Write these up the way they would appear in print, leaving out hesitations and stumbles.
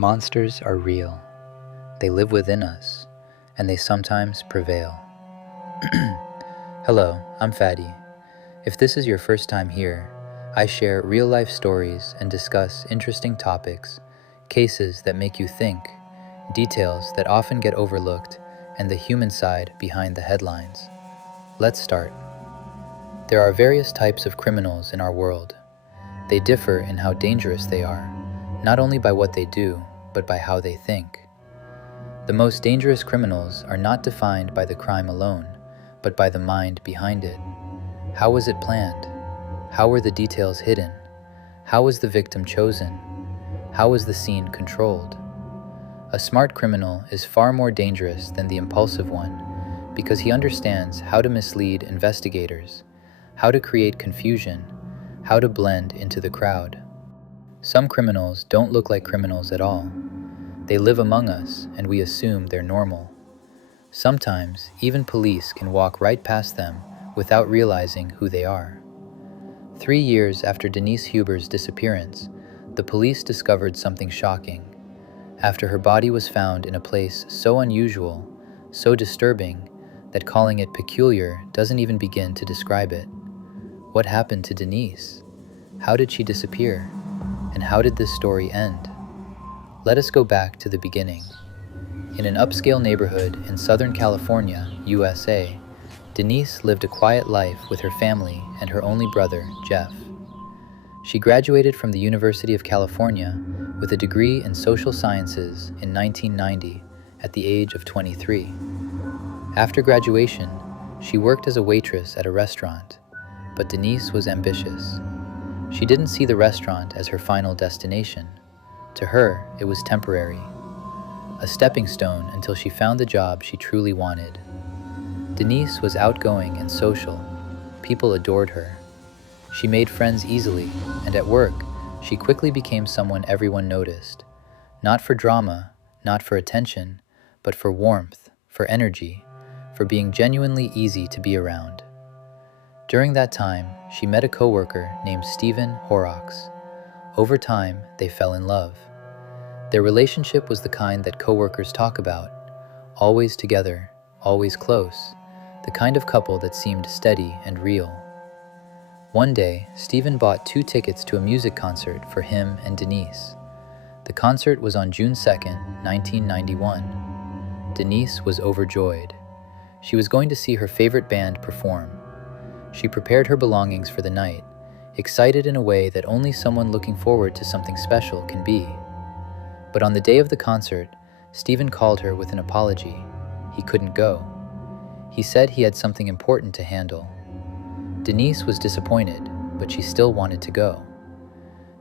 Monsters are real. They live within us, and they sometimes prevail. Hello, I'm Fatty. If this is your first time here, I share real-life stories and discuss interesting topics, cases that make you think, details that often get overlooked, and the human side behind the headlines. Let's start. There are various types of criminals in our world. They differ in how dangerous they are, not only by what they do, but by how they think. The most dangerous criminals are not defined by the crime alone, but by the mind behind it. How was it planned? How were the details hidden? How was the victim chosen? How was the scene controlled? A smart criminal is far more dangerous than the impulsive one because he understands how to mislead investigators, how to create confusion, how to blend into the crowd. Some criminals don't look like criminals at all. They live among us and we assume they're normal. Sometimes, even police can walk right past them without realizing who they are. 3 years after Denise Huber's disappearance, the police discovered something shocking. After her body was found in a place so unusual, so disturbing, that calling it peculiar doesn't even begin to describe it. What happened to Denise? How did she disappear? And how did this story end? Let us go back to the beginning. In an upscale neighborhood in Southern California, USA, Denise lived a quiet life with her family and her only brother, Jeff. She graduated from the University of California with a degree in social sciences in 1990 at the age of 23. After graduation, she worked as a waitress at a restaurant, but Denise was ambitious. She didn't see the restaurant as her final destination. To her, it was temporary, a stepping stone until she found the job she truly wanted. Denise was outgoing and social. People adored her. She made friends easily, and at work, she quickly became someone everyone noticed. Not for drama, not for attention, but for warmth, for energy, for being genuinely easy to be around. During that time, she met a coworker named Stephen Horrocks. Over time, they fell in love. Their relationship was the kind that coworkers talk about, always together, always close, the kind of couple that seemed steady and real. One day, Stephen bought 2 tickets to a music concert for him and Denise. The concert was on June 2nd, 1991. Denise was overjoyed. She was going to see her favorite band perform. She prepared her belongings for the night, excited in a way that only someone looking forward to something special can be. But on the day of the concert, Stephen called her with an apology. He couldn't go. He said he had something important to handle. Denise was disappointed, but she still wanted to go.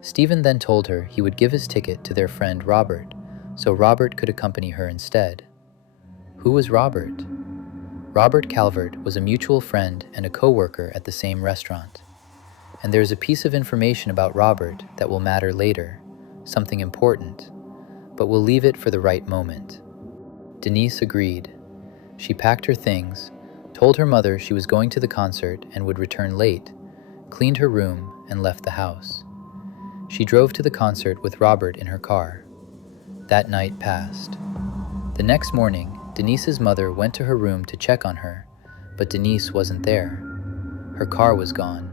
Stephen then told her he would give his ticket to their friend Robert, so Robert could accompany her instead. Who was Robert? Robert Calvert was a mutual friend and a co-worker at the same restaurant. And there's a piece of information about Robert that will matter later, something important, but we'll leave it for the right moment. Denise agreed. She packed her things, told her mother she was going to the concert and would return late, cleaned her room, and left the house. She drove to the concert with Robert in her car. That night passed. The next morning, Denise's mother went to her room to check on her, but Denise wasn't there. Her car was gone.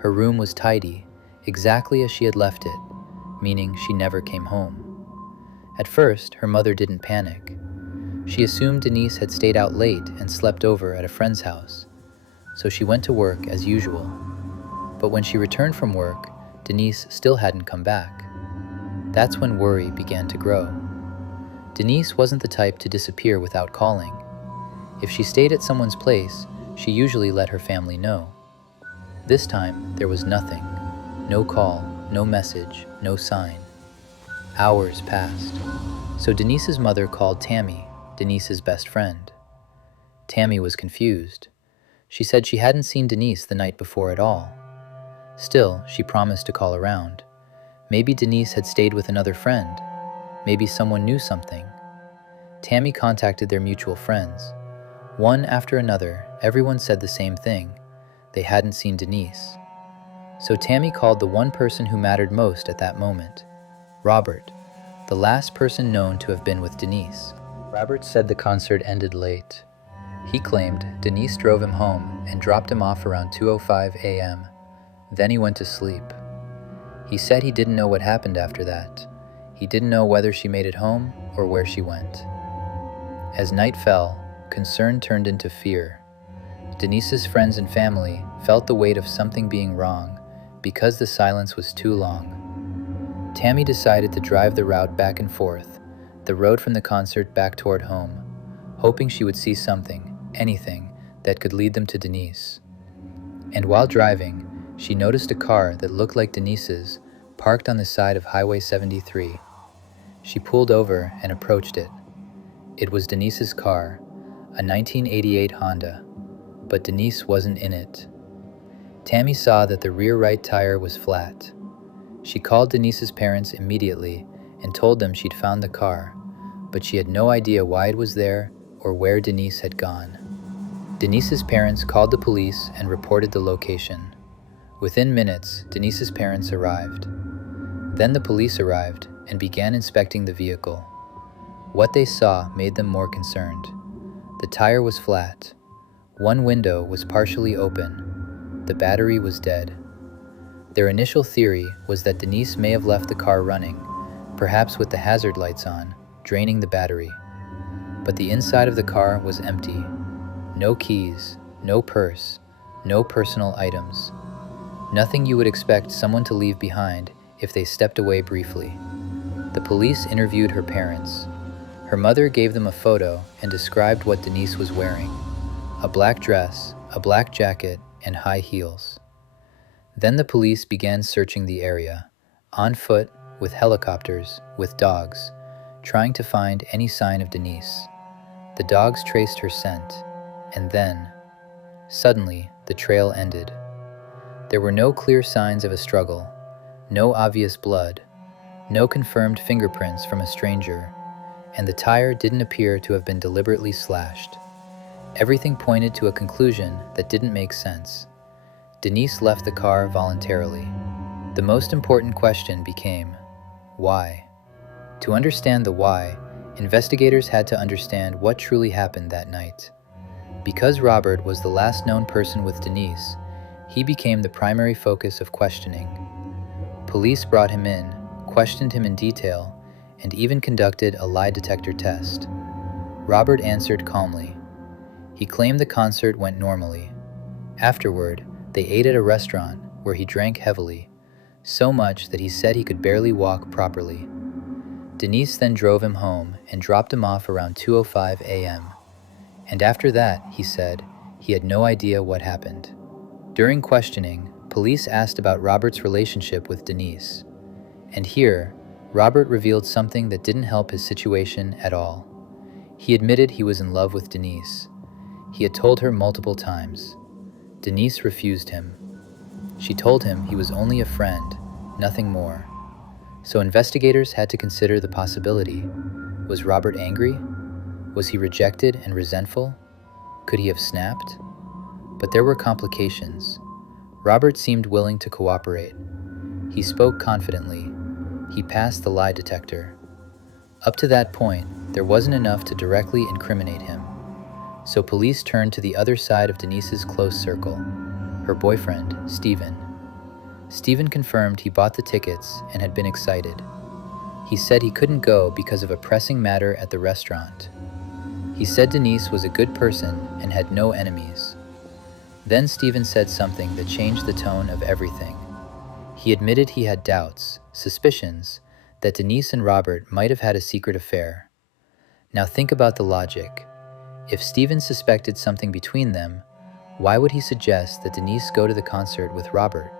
Her room was tidy, exactly as she had left it, meaning she never came home. At first, her mother didn't panic. She assumed Denise had stayed out late and slept over at a friend's house, so she went to work as usual. But when she returned from work, Denise still hadn't come back. That's when worry began to grow. Denise wasn't the type to disappear without calling. If she stayed at someone's place, she usually let her family know. This time, there was nothing. No call, no message, no sign. Hours passed. So Denise's mother called Tammy, Denise's best friend. Tammy was confused. She said she hadn't seen Denise the night before at all. Still, she promised to call around. Maybe Denise had stayed with another friend. Maybe someone knew something. Tammy contacted their mutual friends. One after another, everyone said the same thing. They hadn't seen Denise. So Tammy called the one person who mattered most at that moment, Robert, the last person known to have been with Denise. Robert said the concert ended late. He claimed Denise drove him home and dropped him off around 2:05 a.m. Then he went to sleep. He said he didn't know what happened after that. He didn't know whether she made it home or where she went. As night fell, concern turned into fear. Denise's friends and family felt the weight of something being wrong because the silence was too long. Tammy decided to drive the route back and forth, the road from the concert back toward home, hoping she would see something, anything, that could lead them to Denise. And while driving, she noticed a car that looked like Denise's parked on the side of Highway 73. She pulled over and approached it. It was Denise's car, a 1988 Honda, but Denise wasn't in it. Tammy saw that the rear right tire was flat. She called Denise's parents immediately and told them she'd found the car, but she had no idea why it was there or where Denise had gone. Denise's parents called the police and reported the location. Within minutes, Denise's parents arrived. Then the police arrived and began inspecting the vehicle. What they saw made them more concerned. The tire was flat. One window was partially open. The battery was dead. Their initial theory was that Denise may have left the car running, perhaps with the hazard lights on, draining the battery. But the inside of the car was empty. No keys, no purse, no personal items. Nothing you would expect someone to leave behind if they stepped away briefly. The police interviewed her parents. Her mother gave them a photo and described what Denise was wearing: a black dress, a black jacket, and high heels. Then the police began searching the area, on foot, with helicopters, with dogs, trying to find any sign of Denise. The dogs traced her scent, and then, suddenly, the trail ended. There were no clear signs of a struggle, no obvious blood, no confirmed fingerprints from a stranger, and the tire didn't appear to have been deliberately slashed. Everything pointed to a conclusion that didn't make sense. Denise left the car voluntarily. The most important question became, why? To understand the why, investigators had to understand what truly happened that night. Because Robert was the last known person with Denise, he became the primary focus of questioning. Police brought him in, questioned him in detail, and even conducted a lie detector test. Robert answered calmly. He claimed the concert went normally. Afterward, they ate at a restaurant where he drank heavily, so much that he said he could barely walk properly. Denise then drove him home and dropped him off around 2:05 a.m. And after that, he said, he had no idea what happened. During questioning, police asked about Robert's relationship with Denise. And here, Robert revealed something that didn't help his situation at all. He admitted he was in love with Denise. He had told her multiple times. Denise refused him. She told him he was only a friend, nothing more. So investigators had to consider the possibility. Was Robert angry? Was he rejected and resentful? Could he have snapped? But there were complications. Robert seemed willing to cooperate. He spoke confidently. He passed the lie detector. Up to that point, there wasn't enough to directly incriminate him. So police turned to the other side of Denise's close circle, her boyfriend, Stephen. Stephen confirmed he bought the tickets and had been excited. He said he couldn't go because of a pressing matter at the restaurant. He said Denise was a good person and had no enemies. Then Stephen said something that changed the tone of everything. He admitted he had doubts, suspicions, that Denise and Robert might have had a secret affair. Now think about the logic. If Stephen suspected something between them, why would he suggest that Denise go to the concert with Robert?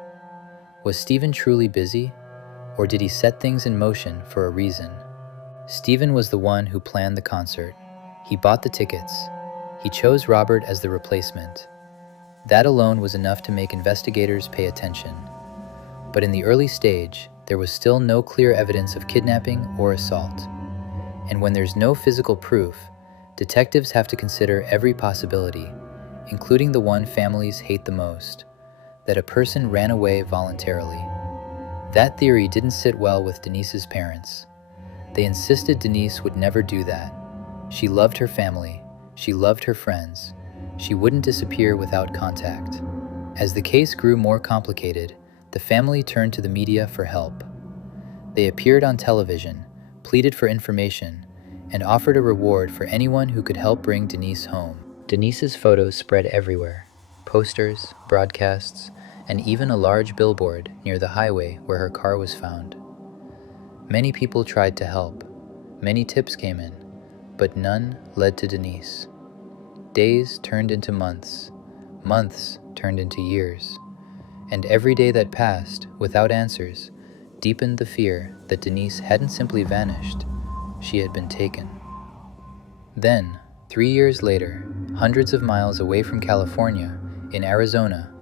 Was Stephen truly busy, or did he set things in motion for a reason? Stephen was the one who planned the concert. He bought the tickets. He chose Robert as the replacement. That alone was enough to make investigators pay attention. But in the early stage, there was still no clear evidence of kidnapping or assault. And when there's no physical proof, detectives have to consider every possibility, including the one families hate the most, that a person ran away voluntarily. That theory didn't sit well with Denise's parents. They insisted Denise would never do that. She loved her family, she loved her friends, she wouldn't disappear without contact. As the case grew more complicated, the family turned to the media for help. They appeared on television, pleaded for information, and offered a reward for anyone who could help bring Denise home. Denise's photos spread everywhere: posters, broadcasts, and even a large billboard near the highway where her car was found. Many people tried to help. Many tips came in, but none led to Denise. Days turned into months, months turned into years, and every day that passed without answers deepened the fear that Denise hadn't simply vanished, she had been taken. Then, 3 years later, hundreds of miles away from California, in Arizona,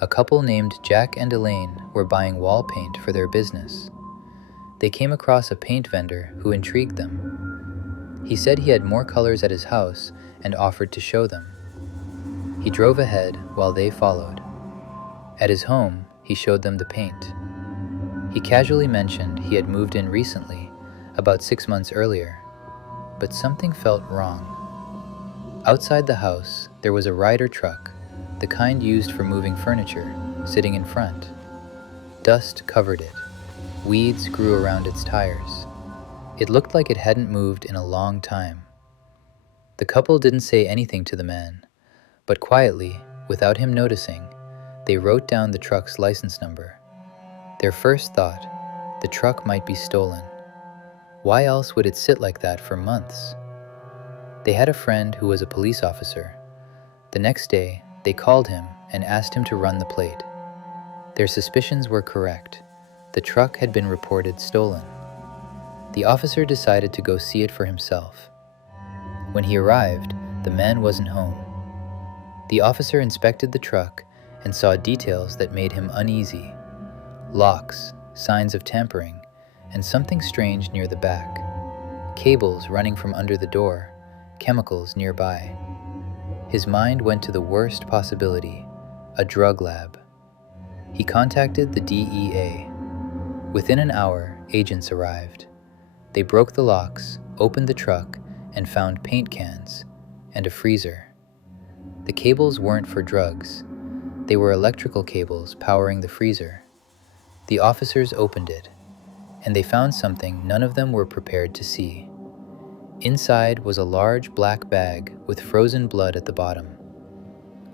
a couple named Jack and Elaine were buying wall paint for their business. They came across a paint vendor who intrigued them. He said he had more colors at his house and offered to show them. He drove ahead while they followed. At his home, he showed them the paint. He casually mentioned he had moved in recently, about 6 months earlier, but something felt wrong. Outside the house, there was a Ryder truck, the kind used for moving furniture, sitting in front. Dust covered it. Weeds grew around its tires. It looked like it hadn't moved in a long time. The couple didn't say anything to the man, but quietly, without him noticing, they wrote down the truck's license number. Their first thought, the truck might be stolen. Why else would it sit like that for months? They had a friend who was a police officer. The next day, they called him and asked him to run the plate. Their suspicions were correct. The truck had been reported stolen. The officer decided to go see it for himself. When he arrived, the man wasn't home. The officer inspected the truck and saw details that made him uneasy. Locks, signs of tampering, and something strange near the back. Cables running from under the door, chemicals nearby. His mind went to the worst possibility, a drug lab. He contacted the DEA. Within an hour, agents arrived. They broke the locks, opened the truck, and found paint cans and a freezer. The cables weren't for drugs. They were electrical cables powering the freezer. The officers opened it, and they found something none of them were prepared to see. Inside was a large black bag with frozen blood at the bottom.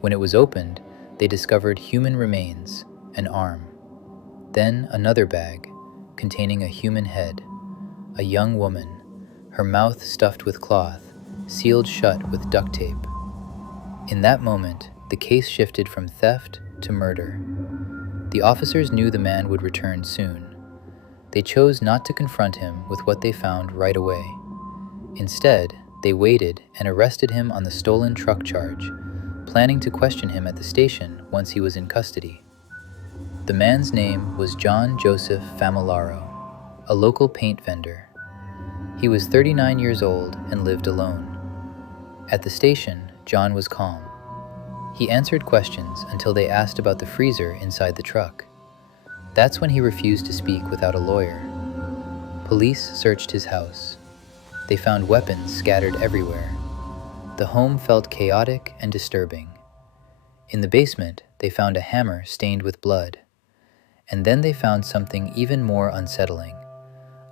When it was opened, they discovered human remains, an arm. Then another bag, containing a human head, a young woman, her mouth stuffed with cloth, sealed shut with duct tape. In that moment, the case shifted from theft to murder. The officers knew the man would return soon. They chose not to confront him with what they found right away. Instead, they waited and arrested him on the stolen truck charge, planning to question him at the station once he was in custody. The man's name was John Joseph Famularo, a local paint vendor. He was 39 years old and lived alone. At the station, John was calm. He answered questions until they asked about the freezer inside the truck. That's when he refused to speak without a lawyer. Police searched his house. They found weapons scattered everywhere. The home felt chaotic and disturbing. In the basement, they found a hammer stained with blood. And then they found something even more unsettling,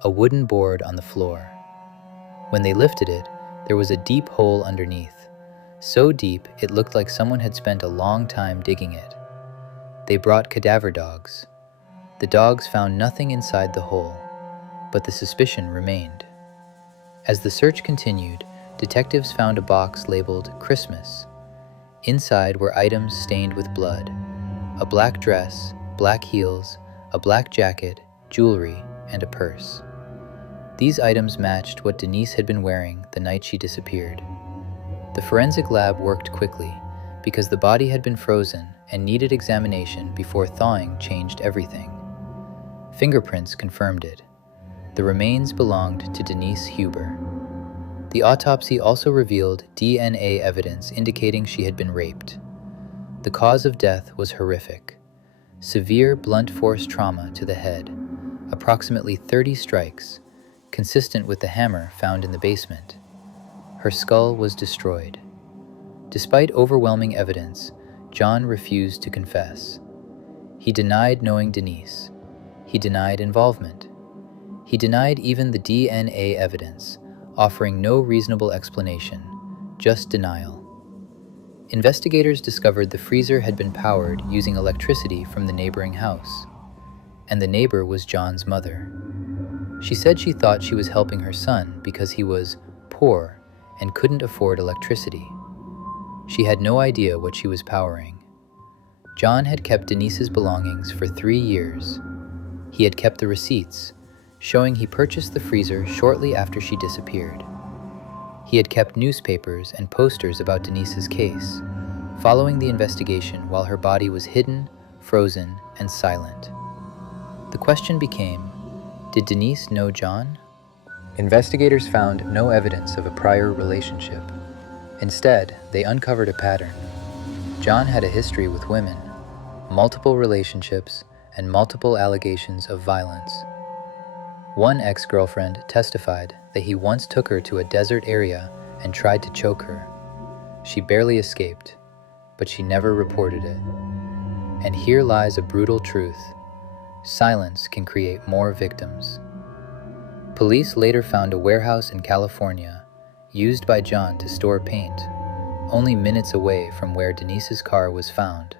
a wooden board on the floor. When they lifted it, there was a deep hole underneath, so deep it looked like someone had spent a long time digging it. They brought cadaver dogs. The dogs found nothing inside the hole, but the suspicion remained. As the search continued, detectives found a box labeled Christmas. Inside were items stained with blood: a black dress, black heels, a black jacket, jewelry, and a purse. These items matched what Denise had been wearing the night she disappeared. The forensic lab worked quickly because the body had been frozen and needed examination before thawing changed everything. Fingerprints confirmed it. The remains belonged to Denise Huber. The autopsy also revealed DNA evidence indicating she had been raped. The cause of death was horrific: severe blunt force trauma to the head, approximately 30 strikes, consistent with the hammer found in the basement. Her skull was destroyed. Despite overwhelming evidence, John refused to confess. He denied knowing Denise. He denied involvement. He denied even the DNA evidence, offering no reasonable explanation, just denial. Investigators discovered the freezer had been powered using electricity from the neighboring house, and the neighbor was John's mother. She said she thought she was helping her son because he was poor and couldn't afford electricity. She had no idea what she was powering. John had kept Denise's belongings for 3 years. He had kept the receipts, showing he purchased the freezer shortly after she disappeared. He had kept newspapers and posters about Denise's case, following the investigation while her body was hidden, frozen, and silent. The question became, did Denise know John? Investigators found no evidence of a prior relationship. Instead, they uncovered a pattern. John had a history with women, multiple relationships, and multiple allegations of violence. One ex-girlfriend testified that he once took her to a desert area and tried to choke her. She barely escaped, but she never reported it. And here lies a brutal truth. Silence can create more victims. Police later found a warehouse in California, used by John to store paint, only minutes away from where Denise's car was found.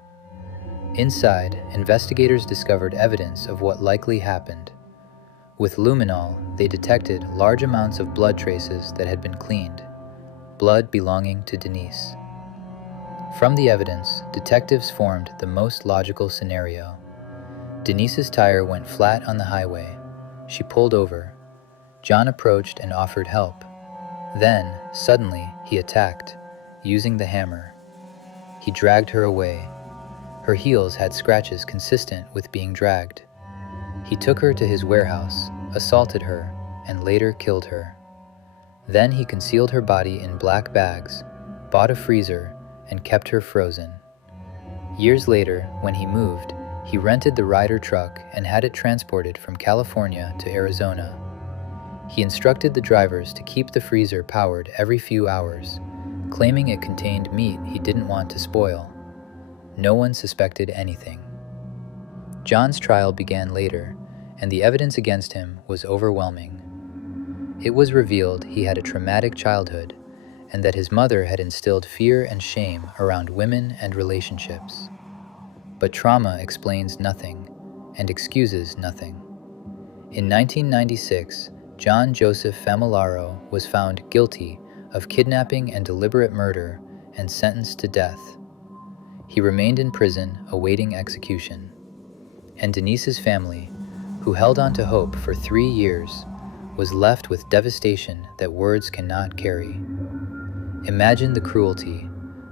Inside, investigators discovered evidence of what likely happened. With luminol, they detected large amounts of blood traces that had been cleaned, blood belonging to Denise. From the evidence, detectives formed the most logical scenario. Denise's tire went flat on the highway. She pulled over. John approached and offered help. Then, suddenly, he attacked, using the hammer. He dragged her away. Her heels had scratches consistent with being dragged. He took her to his warehouse, assaulted her, and later killed her. Then he concealed her body in black bags, bought a freezer, and kept her frozen. Years later, when he moved, he rented the Ryder truck and had it transported from California to Arizona. He instructed the drivers to keep the freezer powered every few hours, claiming it contained meat he didn't want to spoil. No one suspected anything. John's trial began later, and the evidence against him was overwhelming. It was revealed he had a traumatic childhood, and that his mother had instilled fear and shame around women and relationships. But trauma explains nothing, and excuses nothing. In 1996, John Joseph Famularo was found guilty of kidnapping and deliberate murder and sentenced to death. He remained in prison awaiting execution. And Denise's family, who held on to hope for 3 years, was left with devastation that words cannot carry. Imagine the cruelty: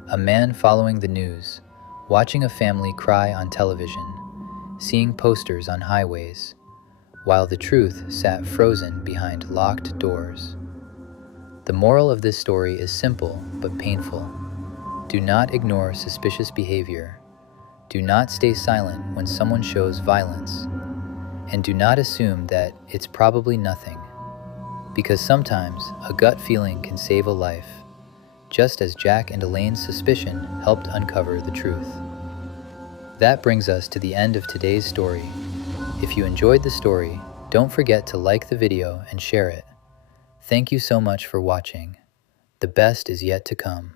a man following the news, watching a family cry on television, seeing posters on highways, while the truth sat frozen behind locked doors. The moral of this story is simple but painful. Do not ignore suspicious behavior. Do not stay silent when someone shows violence. And do not assume that it's probably nothing, because sometimes a gut feeling can save a life, just as Jack and Elaine's suspicion helped uncover the truth. That brings us to the end of today's story. If you enjoyed the story, don't forget to like the video and share it. Thank you so much for watching. The best is yet to come.